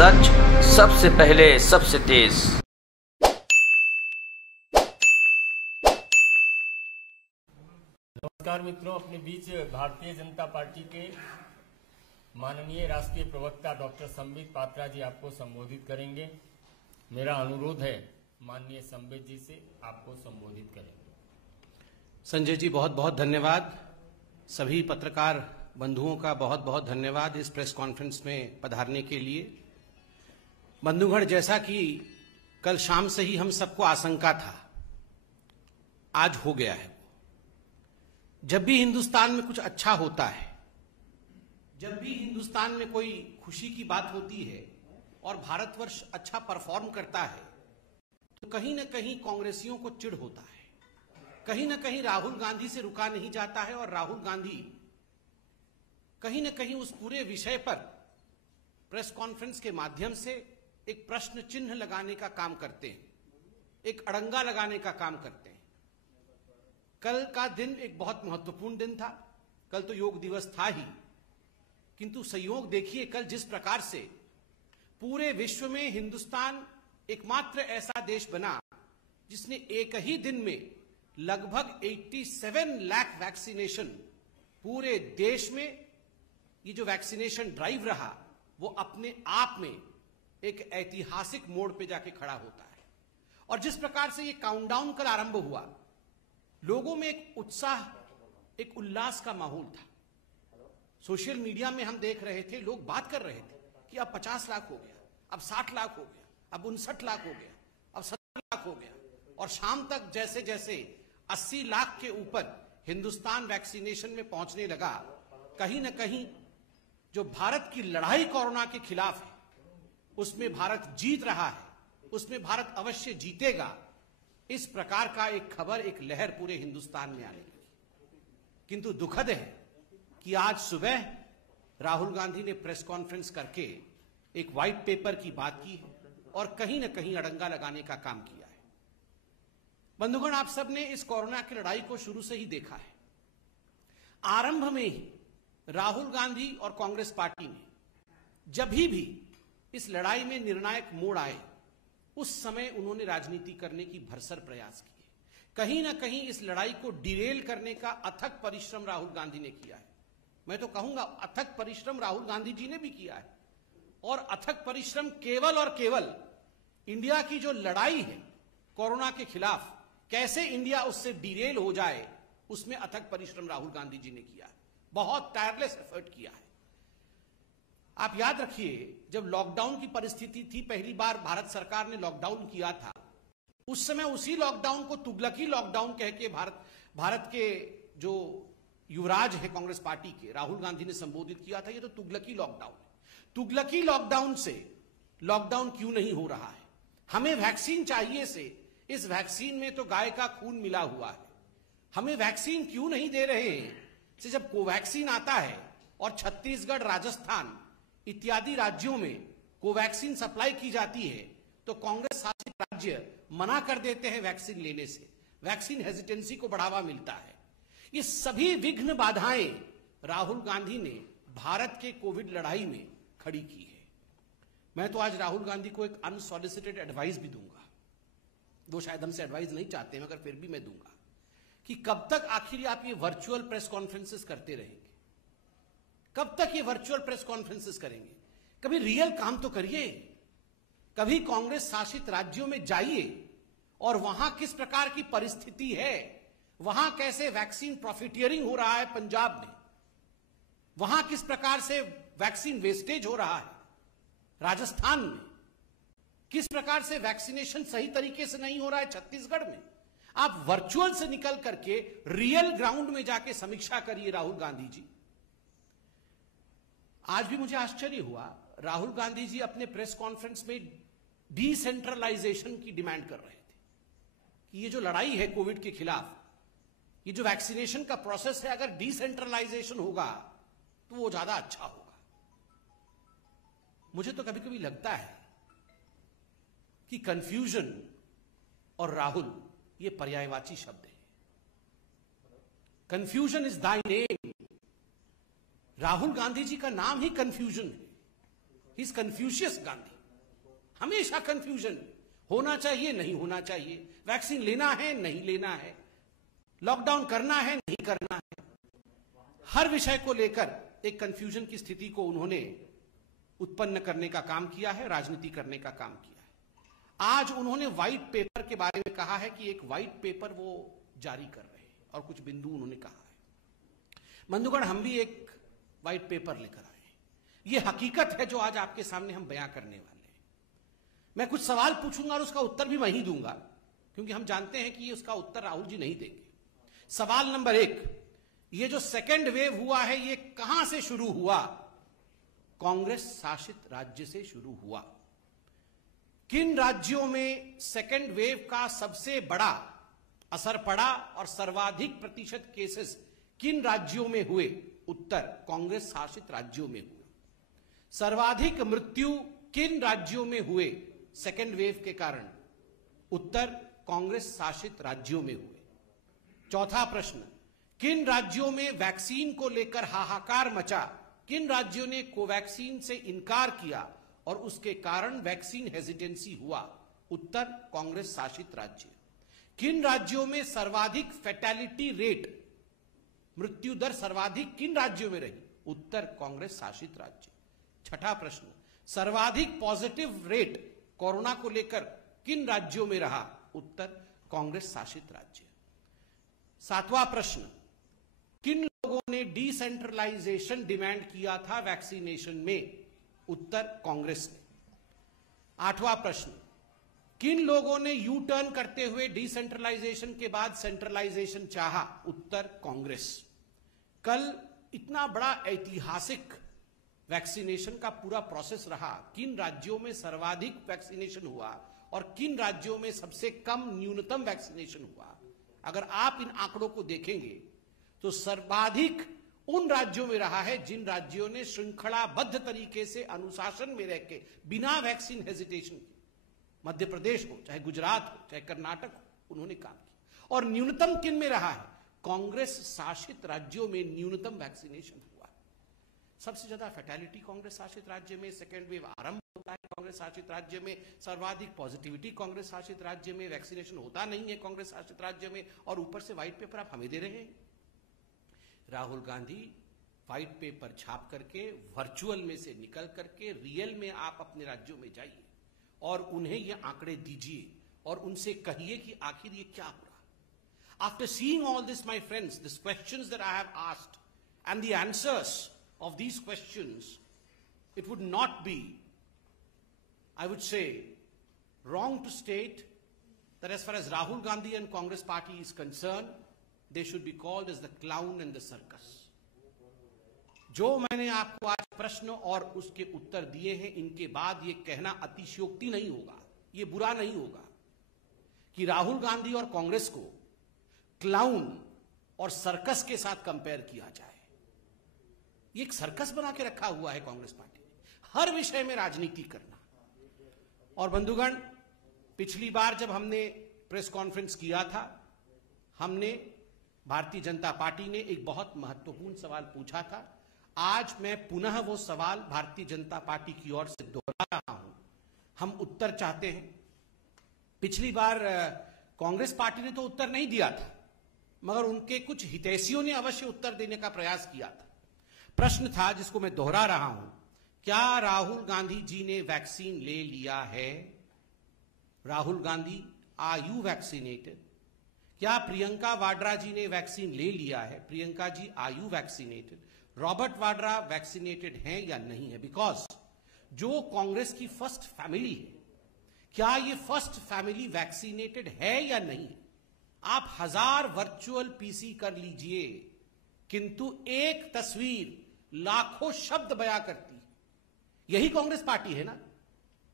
सच सबसे पहले सबसे तेज। नमस्कार मित्रों, अपने बीच भारतीय जनता पार्टी के माननीय राष्ट्रीय प्रवक्ता डॉक्टर संबित पात्रा जी आपको संबोधित करेंगे। मेरा अनुरोध है माननीय संबित जी से आपको संबोधित करें। संजय जी बहुत बहुत धन्यवाद। सभी पत्रकार बंधुओं का बहुत बहुत धन्यवाद इस प्रेस कॉन्फ्रेंस में पधारने के लिए। बंधुगण, जैसा कि कल शाम से ही हम सबको आशंका था, आज हो गया है। जब भी हिंदुस्तान में कुछ अच्छा होता है, जब भी हिंदुस्तान में कोई खुशी की बात होती है और भारतवर्ष अच्छा परफॉर्म करता है, तो कहीं ना कहीं कांग्रेसियों को चिढ़ होता है। कहीं ना कहीं राहुल गांधी से रुका नहीं जाता है और राहुल गांधी कहीं ना कहीं उस पूरे विषय पर प्रेस कॉन्फ्रेंस के माध्यम से एक प्रश्न चिन्ह लगाने का काम करते हैं, एक अड़ंगा लगाने का काम करते हैं। कल का दिन एक बहुत महत्वपूर्ण दिन था। कल तो योग दिवस था ही, किंतु संयोग देखिए कल जिस प्रकार से पूरे विश्व में हिंदुस्तान एकमात्र ऐसा देश बना जिसने एक ही दिन में लगभग 87 लाख वैक्सीनेशन, पूरे देश में ये जो वैक्सीनेशन ड्राइव रहा वो अपने आप में एक ऐतिहासिक मोड़ पे जाके खड़ा होता है। और जिस प्रकार से ये काउंटडाउन कल आरंभ हुआ, लोगों में एक उत्साह, एक उल्लास का माहौल था। सोशल मीडिया में हम देख रहे थे, लोग बात कर रहे थे कि अब 50 लाख हो गया, अब 60 लाख हो गया, अब 59 लाख हो गया, अब 70 लाख हो गया। और शाम तक जैसे जैसे 80 लाख के ऊपर हिंदुस्तान वैक्सीनेशन में पहुंचने लगा, कहीं ना कहीं जो भारत की लड़ाई कोरोना के खिलाफ है उसमें भारत जीत रहा है, उसमें भारत अवश्य जीतेगा, इस प्रकार का एक खबर, एक लहर पूरे हिंदुस्तान में आने लगी। किंतु दुखद है कि आज सुबह राहुल गांधी ने प्रेस कॉन्फ्रेंस करके एक व्हाइट पेपर की बात की है और कहीं ना कहीं अड़ंगा लगाने का काम किया है। बंधुगण, आप सबने इस कोरोना की लड़ाई को शुरू से ही देखा है। आरंभ में ही राहुल गांधी और कांग्रेस पार्टी ने जब भी इस लड़ाई में निर्णायक मोड़ आए, उस समय उन्होंने राजनीति करने की भरसर प्रयास किए। कहीं ना कहीं इस लड़ाई को डिरेल करने का अथक परिश्रम राहुल गांधी ने किया है। मैं तो कहूंगा अथक परिश्रम राहुल गांधी जी ने भी किया है। और अथक परिश्रम केवल और केवल इंडिया की जो लड़ाई है कोरोना के खिलाफ, कैसे इंडिया उससे डिरेल हो जाए, उसमें अथक परिश्रम राहुल गांधी जी ने किया है। बहुत टायरलेस एफर्ट किया है। आप याद रखिए, जब लॉकडाउन की परिस्थिति थी, पहली बार भारत सरकार ने लॉकडाउन किया था, उस समय उसी लॉकडाउन को तुगलकी लॉकडाउन कह के भारत के जो युवराज है कांग्रेस पार्टी के, राहुल गांधी ने संबोधित किया था, ये तो तुगलकी लॉकडाउन है। तुगलकी लॉकडाउन से लॉकडाउन क्यों नहीं हो रहा है? हमें वैक्सीन चाहिए से इस वैक्सीन में तो गाय का खून मिला हुआ है। हमें वैक्सीन क्यों नहीं दे रहे हैं से जब कोवैक्सीन आता है और छत्तीसगढ़, राजस्थान इत्यादि राज्यों में कोवैक्सीन सप्लाई की जाती है, तो कांग्रेस शासित राज्य मना कर देते हैं वैक्सीन लेने से। वैक्सीन हेजिटेंसी को बढ़ावा मिलता है। ये सभी विघ्न बाधाएं राहुल गांधी ने भारत के कोविड लड़ाई में खड़ी की है। मैं तो आज राहुल गांधी को एक अनसॉलिसिटेड एडवाइस भी दूंगा। वो शायद हमसे एडवाइस नहीं चाहते हैं, मगर फिर भी मैं दूंगा कि कब तक आखिर आप ये वर्चुअल प्रेस कॉन्फ्रेंसेस करते रहेंगे? कब तक ये वर्चुअल प्रेस कॉन्फ्रेंसेस करेंगे? कभी रियल काम तो करिए। कभी कांग्रेस शासित राज्यों में जाइए और वहां किस प्रकार की परिस्थिति है, वहां कैसे वैक्सीन प्रॉफिटियरिंग हो रहा है पंजाब में, वहां किस प्रकार से वैक्सीन वेस्टेज हो रहा है राजस्थान में, किस प्रकार से वैक्सीनेशन सही तरीके से नहीं हो रहा है छत्तीसगढ़ में। आप वर्चुअल से निकल करके रियल ग्राउंड में जाके समीक्षा करिए राहुल गांधी जी। आज भी मुझे आश्चर्य हुआ, राहुल गांधी जी अपने प्रेस कॉन्फ्रेंस में डिसेंट्रलाइजेशन की डिमांड कर रहे थे कि ये जो लड़ाई है कोविड के खिलाफ, ये जो वैक्सीनेशन का प्रोसेस है, अगर डिसेंट्रलाइजेशन होगा तो वो ज्यादा अच्छा होगा। मुझे तो कभी कभी लगता है कि कंफ्यूजन और राहुल ये पर्यायवाची शब्द है। Confusion is thy name. Rahul Gandhi ji का नाम ही कंफ्यूजन है। He is Confucius Gandhi. हमेशा कंफ्यूजन, होना चाहिए नहीं होना चाहिए, वैक्सीन लेना है नहीं लेना है, लॉकडाउन करना है नहीं करना है। हर विषय को लेकर एक कंफ्यूजन की स्थिति को उन्होंने उत्पन्न करने का काम किया है, राजनीति करने का काम किया है। आज उन्होंने व्हाइट पेपर के बारे में कहा है कि एक व्हाइट पेपर वो जारी कर रहे हैं और कुछ बिंदु उन्होंने कहा है। बंधुगण, हम भी एक व्हाइट पेपर लेकर आए हैं। ये हकीकत है जो आज आपके सामने हम बयां करने वाले हैं। मैं कुछ सवाल पूछूंगा और उसका उत्तर भी मैं ही दूंगा, क्योंकि हम जानते हैं कि ये उसका उत्तर राहुल जी नहीं देंगे। सवाल नंबर 1, ये जो सेकेंड वेव हुआ है ये कहां से शुरू हुआ? कांग्रेस शासित राज्य से शुरू हुआ। किन राज्यों में सेकेंड वेव का सबसे बड़ा असर पड़ा और सर्वाधिक प्रतिशत केसेस किन राज्यों में हुए? उत्तर, कांग्रेस शासित राज्यों में हुए। सर्वाधिक मृत्यु किन राज्यों में हुए सेकेंड वेव के कारण? उत्तर, कांग्रेस शासित राज्यों में हुए। चौथा प्रश्न, किन राज्यों में वैक्सीन को लेकर हाहाकार मचा? किन राज्यों ने कोवैक्सीन से इनकार किया और उसके कारण वैक्सीन हेजिटेंसी हुआ? उत्तर, कांग्रेस शासित राज्य। किन राज्यों में सर्वाधिक फैटेलिटी रेट, मृत्यु दर सर्वाधिक किन राज्यों में रही? उत्तर, कांग्रेस शासित राज्य। छठा प्रश्न, सर्वाधिक पॉजिटिव रेट कोरोना को लेकर किन राज्यों में रहा? उत्तर, कांग्रेस शासित राज्य। सातवां प्रश्न, किन लोगों ने डिसेंट्रलाइजेशन डिमांड किया था वैक्सीनेशन में? उत्तर, कांग्रेस ने। आठवां प्रश्न, किन लोगों ने यू टर्न करते हुए डिसेंट्रलाइजेशन के बाद सेंट्रलाइजेशन चाहा? उत्तर, कांग्रेस। कल इतना बड़ा ऐतिहासिक वैक्सीनेशन का पूरा प्रोसेस रहा, किन राज्यों में सर्वाधिक वैक्सीनेशन हुआ और किन राज्यों में सबसे कम न्यूनतम वैक्सीनेशन हुआ? अगर आप इन आंकड़ों को देखेंगे तो सर्वाधिक उन राज्यों में रहा है जिन राज्यों ने श्रृंखलाबद्ध तरीके से अनुशासन में रहकर बिना वैक्सीन हेजिटेशन के, मध्य प्रदेश हो चाहे गुजरात हो चाहे कर्नाटक हो, उन्होंने काम किया। और न्यूनतम किन में रहा है? कांग्रेस शासित राज्यों में न्यूनतम वैक्सीनेशन हुआ। सबसे ज्यादा फैटेलिटी कांग्रेस शासित राज्य में, सेकेंड वेव आरंभ होता है कांग्रेस शासित राज्य में, सर्वाधिक पॉजिटिविटी कांग्रेस शासित राज्य में, वैक्सीनेशन होता नहीं है कांग्रेस शासित राज्य में, और ऊपर से व्हाइट पेपर आप हमें दे रहे हैं। राहुल गांधी व्हाइट पेपर छाप करके, वर्चुअल में से निकल करके रियल में आप अपने राज्यों में जाइए और उन्हें ये आंकड़े दीजिए और उनसे कहिए कि आखिर ये क्या हो रहा। After seeing all this my friends, this questions that I have asked and the answers of these questions, it would not be, I would say, wrong to state that as far as Rahul Gandhi and Congress party is concerned, they should be called as the clown and the circus. जो मैंने आपको आज प्रश्न और उसके उत्तर दिए हैं, इनके बाद ये कहना अतिशयोक्ति नहीं होगा, ये बुरा नहीं होगा कि राहुल गांधी और कांग्रेस को क्लाउन और सर्कस के साथ कंपेयर किया जाए। ये एक सर्कस बना के रखा हुआ है कांग्रेस पार्टी ने, हर विषय में राजनीति करना। और बंधुगण, पिछली बार जब हमने प्रेस कॉन्फ्रेंस किया था, हमने भारतीय जनता पार्टी ने एक बहुत महत्वपूर्ण सवाल पूछा था। आज मैं पुनः वो सवाल भारतीय जनता पार्टी की ओर से दोहरा रहा हूं। हम उत्तर चाहते हैं। पिछली बार कांग्रेस पार्टी ने तो उत्तर नहीं दिया था, मगर उनके कुछ हितैषियों ने अवश्य उत्तर देने का प्रयास किया था। प्रश्न था जिसको मैं दोहरा रहा हूं, क्या राहुल गांधी जी ने वैक्सीन ले लिया है? Rahul Gandhi, are you vaccinated? क्या प्रियंका वाड्रा जी ने वैक्सीन ले लिया है? Priyanka ji, are you vaccinated? Robert Vadra vaccinated हैं या नहीं है? बिकॉज जो कांग्रेस की फर्स्ट फैमिली है, क्या ये फर्स्ट फैमिली वैक्सीनेटेड है या नहीं? आप 1000 वर्चुअल पीसी कर लीजिए, किंतु एक तस्वीर लाखों शब्द बयां करती है। यही कांग्रेस पार्टी है ना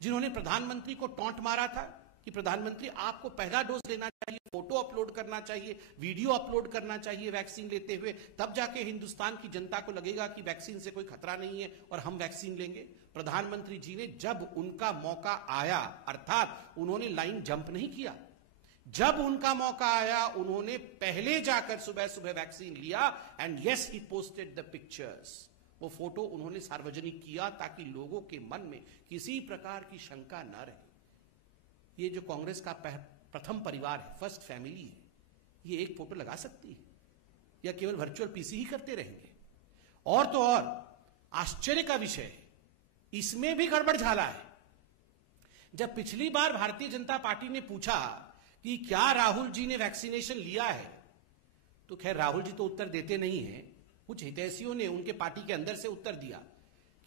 जिन्होंने प्रधानमंत्री को टॉन्ट मारा था कि प्रधानमंत्री आपको पहला डोज लेना चाहिए, फोटो अपलोड करना चाहिए, वीडियो अपलोड करना चाहिए वैक्सीन लेते हुए, तब जाके हिंदुस्तान की जनता को लगेगा कि वैक्सीन से कोई खतरा नहीं है और हम वैक्सीन लेंगे। प्रधानमंत्री जी ने जब उनका मौका आया, अर्थात उन्होंने लाइन जंप नहीं किया, जब उनका मौका आया उन्होंने पहले जाकर सुबह सुबह वैक्सीन लिया। And yes, he posted the pictures. वो फोटो उन्होंने सार्वजनिक किया ताकि लोगों के मन में किसी प्रकार की शंका न रहे। ये जो कांग्रेस का प्रथम परिवार है, फर्स्ट फैमिली है, ये एक फोटो लगा सकती है या केवल वर्चुअल पीसी ही करते रहेंगे? और तो और आश्चर्य का विषय है, इसमें भी गड़बड़ झाला है। जब पिछली बार भारतीय जनता पार्टी ने पूछा कि क्या राहुल जी ने वैक्सीनेशन लिया है, तो खैर राहुल जी तो उत्तर देते नहीं हैं, कुछ हितैषियों ने उनके पार्टी के अंदर से उत्तर दिया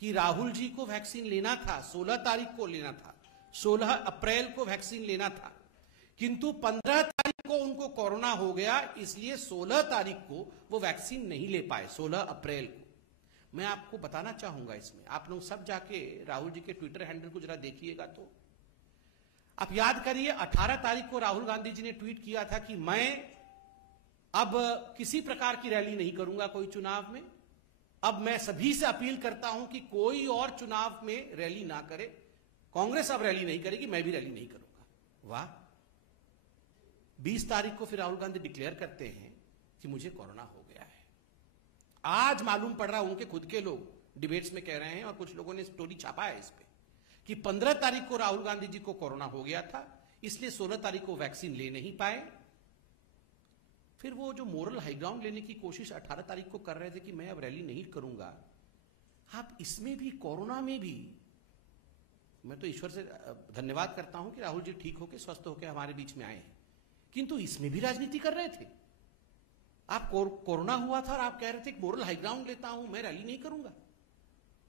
कि राहुल जी को वैक्सीन लेना था, 16 तारीख को लेना था, 16 अप्रैल को वैक्सीन लेना था, किंतु 15 तारीख को उनको कोरोना हो गया, इसलिए 16 तारीख को वो वैक्सीन नहीं ले पाए, 16 अप्रैल को। मैं आपको बताना चाहूंगा, इसमें आप लोग सब जाके राहुल जी के ट्विटर हैंडल को जरा देखिएगा। तो आप याद करिए, 18 तारीख को राहुल गांधी जी ने ट्वीट किया था कि मैं अब किसी प्रकार की रैली नहीं करूंगा कोई चुनाव में, अब मैं सभी से अपील करता हूं कि कोई और चुनाव में रैली ना करे, कांग्रेस अब रैली नहीं करेगी, मैं भी रैली नहीं करूंगा। वाह! 20 तारीख को फिर राहुल गांधी डिक्लेयर करते हैं कि मुझे कोरोना हो गया है। आज मालूम पड़ रहा, उनके खुद के लोग डिबेट्स में कह रहे हैं और कुछ लोगों ने स्टोरी छापा है इस पे कि 15 तारीख को राहुल गांधी जी को कोरोना हो गया था, इसलिए 16 तारीख को वैक्सीन ले नहीं पाए। फिर वो जो मोरल हाईग्राउंड लेने की कोशिश 18 तारीख को कर रहे थे कि मैं अब रैली नहीं करूंगा, आप इसमें भी, कोरोना में भी, मैं तो ईश्वर से धन्यवाद करता हूं कि राहुल जी ठीक होकर स्वस्थ होकर हमारे बीच में आए हैं, किंतु इसमें भी राजनीति कर रहे थे। आप कोरोना हुआ था और आप कह रहे थे कि मोरल हाईग्राउंड लेता हूं, मैं रैली नहीं करूंगा,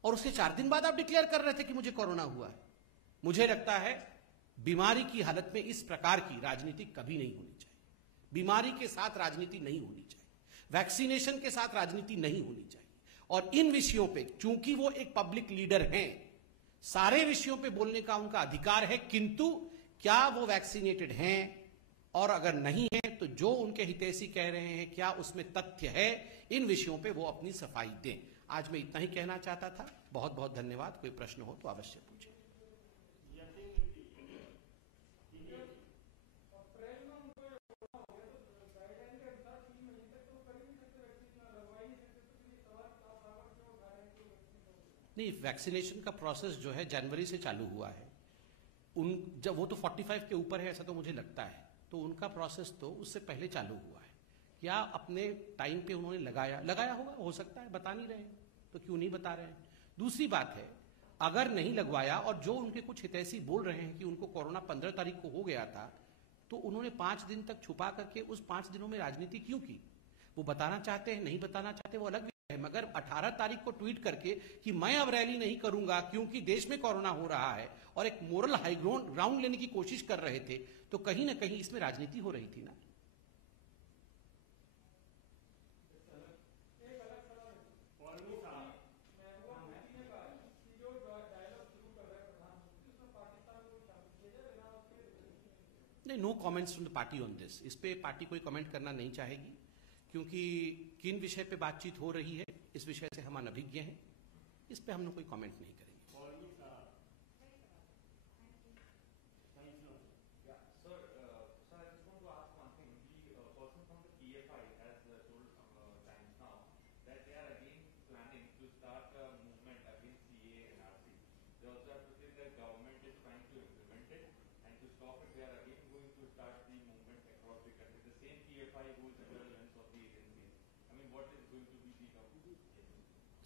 और उसके 4 दिन बाद आप डिक्लेयर कर रहे थे कि मुझे कोरोना हुआ है। मुझे लगता है बीमारी की हालत में इस प्रकार की राजनीति कभी नहीं होनी चाहिए। बीमारी के साथ राजनीति नहीं होनी चाहिए, वैक्सीनेशन के साथ राजनीति नहीं होनी चाहिए। और इन विषयों पे, चूंकि वो एक पब्लिक लीडर हैं, सारे विषयों पे बोलने का उनका अधिकार है, किंतु क्या वो वैक्सीनेटेड हैं, और अगर नहीं है तो जो उनके हितैषी कह रहे हैं क्या उसमें तथ्य है, इन विषयों पे वो अपनी सफाई दें। आज मैं इतना ही कहना चाहता था। बहुत बहुत धन्यवाद। कोई प्रश्न हो तो अवश्य पूछें। नहीं, वैक्सीनेशन का प्रोसेस जो है जनवरी से चालू हुआ है। जब वो तो 45 के ऊपर है ऐसा तो मुझे लगता है, तो उनका प्रोसेस तो उससे पहले चालू हुआ है। क्या अपने टाइम पे उन्होंने लगाया होगा, हो सकता है, बता नहीं रहे हैं तो क्यों नहीं बता रहे हैं। दूसरी बात है, अगर नहीं लगवाया और जो उनके कुछ हितैषी बोल रहे हैं कि उनको कोरोना 15 तारीख को हो गया था, तो उन्होंने 5 दिन तक छुपा करके उस 5 दिनों में राजनीति क्यों की? वो बताना चाहते हैं, नहीं बताना चाहते, वो अलग विषय है। मगर 18 तारीख को ट्वीट करके कि मैं अब रैली नहीं करूंगा क्योंकि देश में कोरोना हो रहा है, और एक मोरल हाई ग्राउंड लेने की कोशिश कर रहे थे, तो कहीं ना कहीं इसमें राजनीति हो रही थी ना। नहीं, no comments from the party on this. इस पे पार्टी कोई कमेंट करना नहीं चाहेगी, क्योंकि किन विषय पे बातचीत हो रही है इस विषय से हम अनभिज्ञ हैं। इस पे हम लोग कोई कमेंट नहीं करेंगे।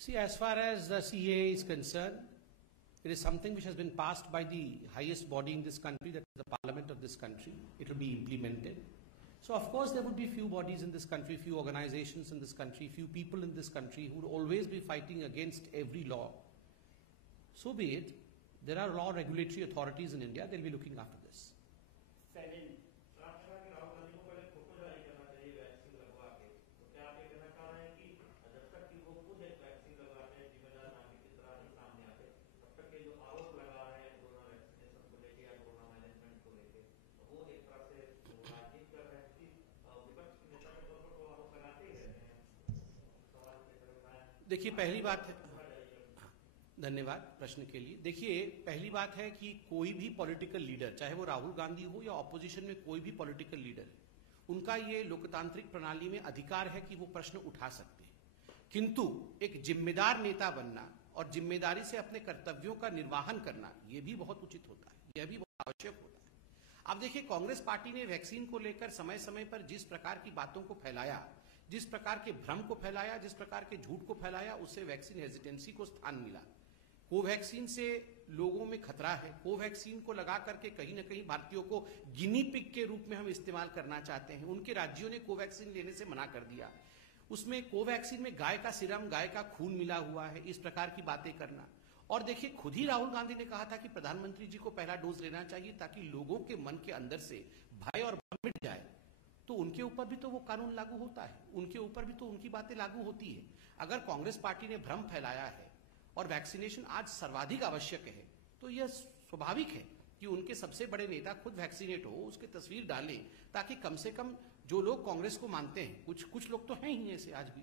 See, as far as the CAA is concerned, it is something which has been passed by the highest body in this country, that is the parliament of this country. It will be implemented. So, of course, there would be few bodies in this country, few organizations in this country, few people in this country who would always be fighting against every law. So be it. There are law regulatory authorities in India, they will be looking after this. देखिए, पहली बात है, धन्यवाद प्रश्न के लिए। देखिए, पहली बात है कि कोई भी पॉलिटिकल लीडर, चाहे वो राहुल गांधी हो या ऑपोजिशन में कोई भी पॉलिटिकल लीडर है, उनका ये लोकतांत्रिक प्रणाली में अधिकार है कि वो प्रश्न उठा सकते हैं। किंतु एक जिम्मेदार नेता बनना और जिम्मेदारी से अपने कर्तव्यों का निर्वहन करना यह भी बहुत उचित होता है, यह भी बहुत आवश्यक होता है। अब देखिए, कांग्रेस पार्टी ने वैक्सीन को लेकर समय समय पर जिस प्रकार की बातों को फैलाया, जिस प्रकार के भ्रम को फैलाया, जिस प्रकार के झूठ को फैलाया, उससे वैक्सीन हेजिटेंसी को स्थान मिला। कोवैक्सीन से लोगों में खतरा है। कोवैक्सीन को लगा करके कहीं ना कहीं भारतीयों को गिनी पिग के रूप में हम इस्तेमाल करना चाहते हैं। उनके राज्यों ने कोवैक्सीन लेने से मना कर दिया। उसमें कोवैक्सीन में गाय का सीरम, गाय का खून मिला हुआ है, इस प्रकार की बातें करना। और देखिए, खुद ही राहुल गांधी ने कहा था कि प्रधानमंत्री जी को पहला डोज लेना चाहिए ताकि लोगों के मन के अंदर से भय और भ्रम मिट जाए। तो उनके ऊपर भी तो वो कानून लागू होता है, उनके ऊपर भी तो उनकी बातें लागू होती है। अगर कांग्रेस पार्टी ने भ्रम फैलाया है और वैक्सीनेशन आज सर्वाधिक आवश्यक है, तो यह स्वाभाविक है कि उनके सबसे बड़े नेता खुद वैक्सीनेट हो, उसकी तस्वीर डालें, ताकि कम से कम जो लोग कांग्रेस को मानते हैं, कुछ लोग तो हैं ही ऐसे, आज भी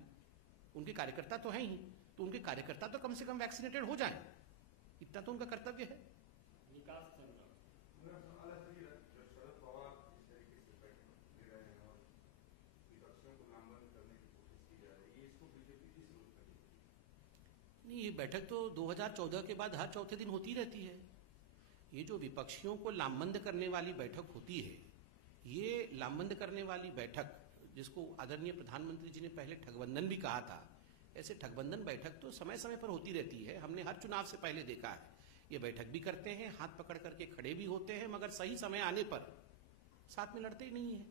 उनके कार्यकर्ता तो हैं ही, तो उनके कार्यकर्ता तो कम से कम वैक्सीनेटेड हो जाएं, इतना तो उनका कर्तव्य है। नहीं, ये बैठक तो 2014 के बाद हर चौथे दिन होती रहती है। ये जो विपक्षियों को लामबंद करने वाली बैठक होती है, ये लामबंद करने वाली बैठक, जिसको आदरणीय प्रधानमंत्री जी ने पहले ठगबंधन भी कहा था, ऐसे ठगबंधन बैठक तो समय समय पर होती रहती है। हमने हर चुनाव से पहले देखा है, ये बैठक भी करते हैं, हाथ पकड़ करके खड़े भी होते हैं, मगर सही समय आने पर साथ में लड़ते ही नहीं है।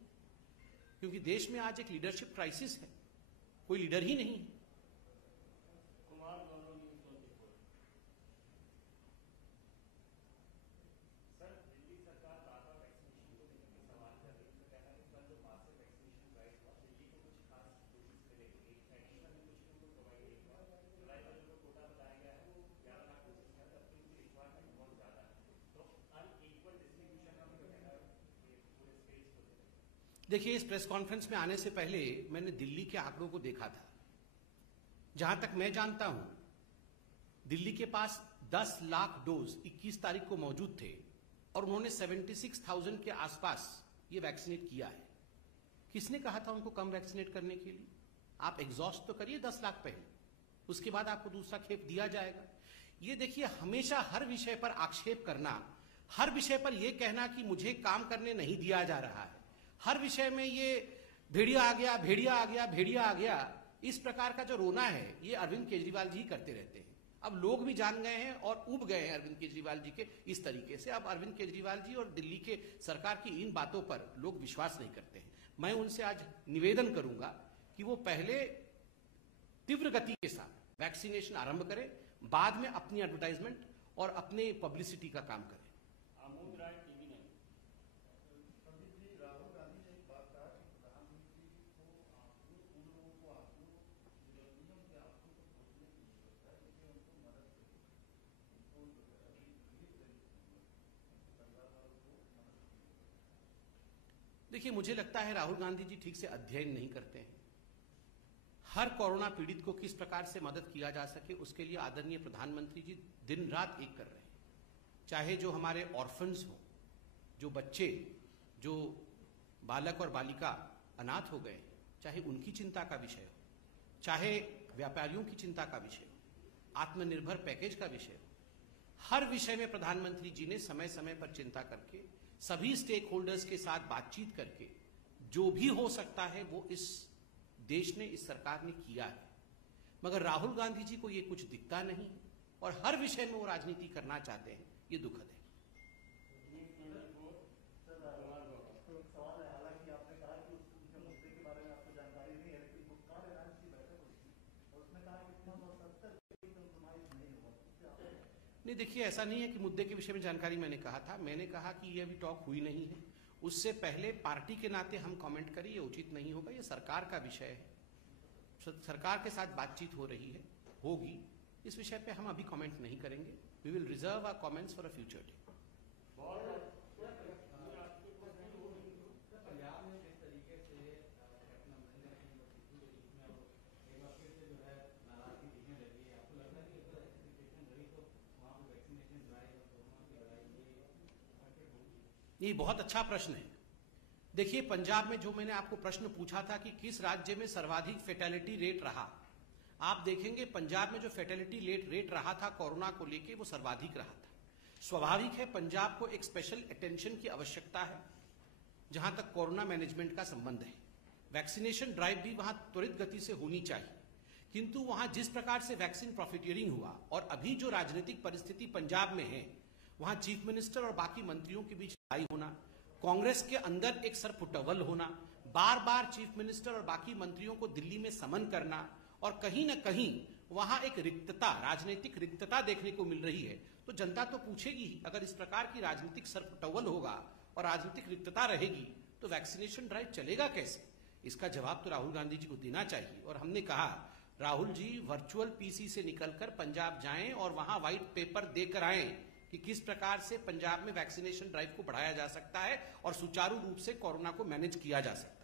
क्योंकि देश में आज एक लीडरशिप क्राइसिस है, कोई लीडर ही नहीं है। देखिए, इस प्रेस कॉन्फ्रेंस में आने से पहले मैंने दिल्ली के आंकड़ों को देखा था। जहां तक मैं जानता हूं, दिल्ली के पास 10 लाख डोज 21 तारीख को मौजूद थे और उन्होंने 76,000 के आसपास ये वैक्सीनेट किया है। किसने कहा था उनको कम वैक्सीनेट करने के लिए? आप एग्जॉस्ट तो करिए 10 लाख पहले, उसके बाद आपको दूसरा खेप दिया जाएगा। ये देखिए, हमेशा हर विषय पर आक्षेप करना, हर विषय पर यह कहना कि मुझे काम करने नहीं दिया जा रहा है, हर विषय में ये भेड़िया आ गया, भेड़िया आ गया, भेड़िया आ गया, इस प्रकार का जो रोना है, ये अरविंद केजरीवाल जी करते रहते हैं। अब लोग भी जान गए हैं और उब गए हैं अरविंद केजरीवाल जी के इस तरीके से। अब अरविंद केजरीवाल जी और दिल्ली के सरकार की इन बातों पर लोग विश्वास नहीं करते हैं। मैं उनसे आज निवेदन करूंगा कि वो पहले तीव्र गति के साथ वैक्सीनेशन आरंभ करें, बाद में अपनी एडवर्टाइजमेंट और अपने पब्लिसिटी का काम करें। देखिए, मुझे लगता है राहुल गांधी जी ठीक से अध्ययन नहीं करते हैं। हर कोरोना पीड़ित को किस प्रकार से मदद किया जा सके, उसके लिए आदरणीय प्रधानमंत्री जी दिन रात एक कर रहे हैं। चाहे जो हमारे ऑर्फन्स हो, जो बच्चे, जो बालक और बालिका अनाथ हो गए, चाहे उनकी चिंता का विषय हो, चाहे व्यापारियों की चिंता का विषय हो, आत्मनिर्भर पैकेज का विषय हो, हर विषय में प्रधानमंत्री जी ने समय समय पर चिंता करके, सभी स्टेक होल्डर्स के साथ बातचीत करके जो भी हो सकता है वो इस देश ने, इस सरकार ने किया है। मगर राहुल गांधी जी को ये कुछ दिखता नहीं और हर विषय में वो राजनीति करना चाहते हैं, ये दुखद है। नहीं, देखिए, ऐसा नहीं है कि मुद्दे के विषय में जानकारी मैंने कहा था। मैंने कहा कि ये अभी टॉक हुई नहीं है, उससे पहले पार्टी के नाते हम कमेंट करें, ये उचित नहीं होगा। ये सरकार का विषय है, सरकार के साथ बातचीत हो रही है, होगी, इस विषय पे हम अभी कमेंट नहीं करेंगे। We will reserve our comments for a future day. ये बहुत अच्छा प्रश्न है। देखिए, पंजाब में जो मैंने आपको प्रश्न पूछा था कि किस राज्य में सर्वाधिक फेटेलिटी रेट रहा, आप देखेंगे पंजाब में जो फेटेलिटी रेट रहा था कोरोना को लेके वो सर्वाधिक रहा था। स्वाभाविक है पंजाब को एक स्पेशल अटेंशन की आवश्यकता है जहां तक कोरोना मैनेजमेंट का संबंध है। वैक्सीनेशन ड्राइव भी वहां त्वरित गति से होनी चाहिए, किंतु वहां जिस प्रकार से वैक्सीन प्रॉफिटियरिंग हुआ और अभी जो राजनीतिक परिस्थिति पंजाब में है, वहां चीफ मिनिस्टर और बाकी मंत्रियों के बीच लड़ाई होना, कांग्रेस के अंदर एक सरपुटवल होना, बार बार चीफ मिनिस्टर और बाकी मंत्रियों को दिल्ली में समन करना और कहीं ना कहीं वहां एक रिक्तता, राजनीतिक रिक्तता देखने को मिल रही है। तो जनता तो पूछेगी ही, अगर इस प्रकार की राजनीतिक सरपुटवल होगा और राजनीतिक रिक्तता रहेगी तो वैक्सीनेशन ड्राइव चलेगा कैसे? इसका जवाब तो राहुल गांधी जी को देना चाहिए। और हमने कहा राहुल जी वर्चुअल पीसी से निकलकर पंजाब जाएं और वहां व्हाइट पेपर देकर आएं कि किस प्रकार से पंजाब में वैक्सीनेशन ड्राइव को बढ़ाया जा सकता है और सुचारू रूप से कोरोना को मैनेज किया जा सकता है।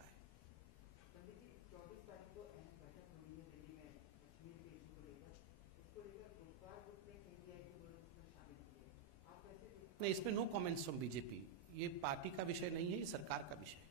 नहीं, इसमें नो कमेंट्स फ्रॉम बीजेपी। ये पार्टी का विषय नहीं है, ये सरकार का विषय है।